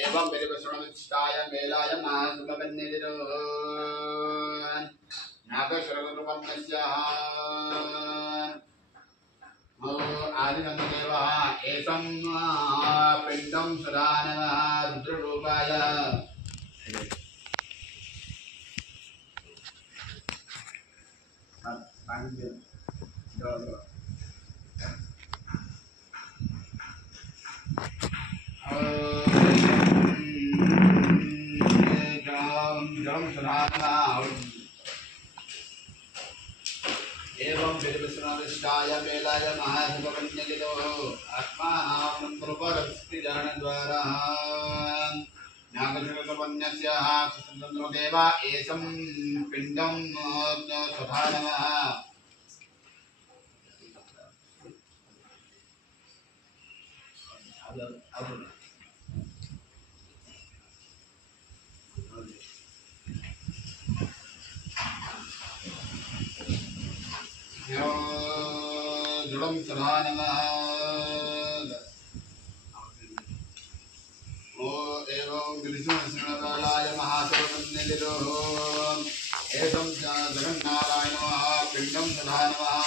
एवं परिवसनमिष्टाय मेलाय महासुभवन्यदिरो नागशरगुरुवन्यस्याः आदिनन्ददेवः एतं पिण्डं सदानवः रुद्ररूपाय एवं विश्वनाथाय मेलाय महासुभवन्यगिरो आत्मानं प्रपरस्त्रिजानद्वारा नागशरगुरुवन्यस्याः सुन्दरदेव एतं पिण्डं सदानवः जड़म सदानवः ओ एवं विष्णुनारायणाय महासुभवन्यगिरो एतं जगन्नारायणः पिण्डं सदानवः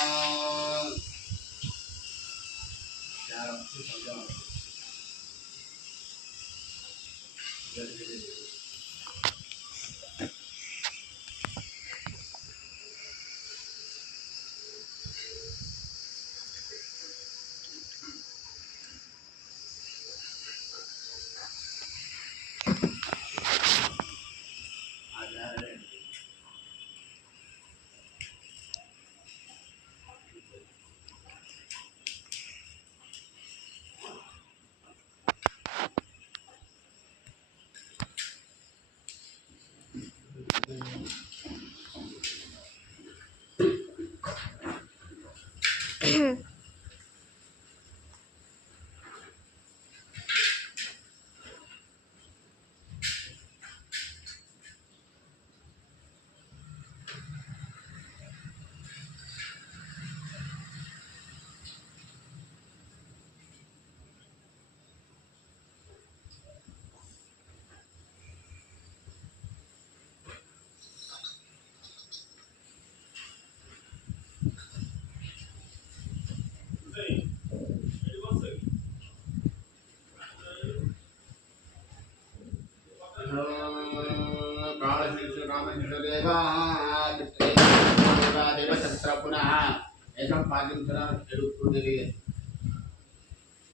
देव पुनः एकं पाद्यं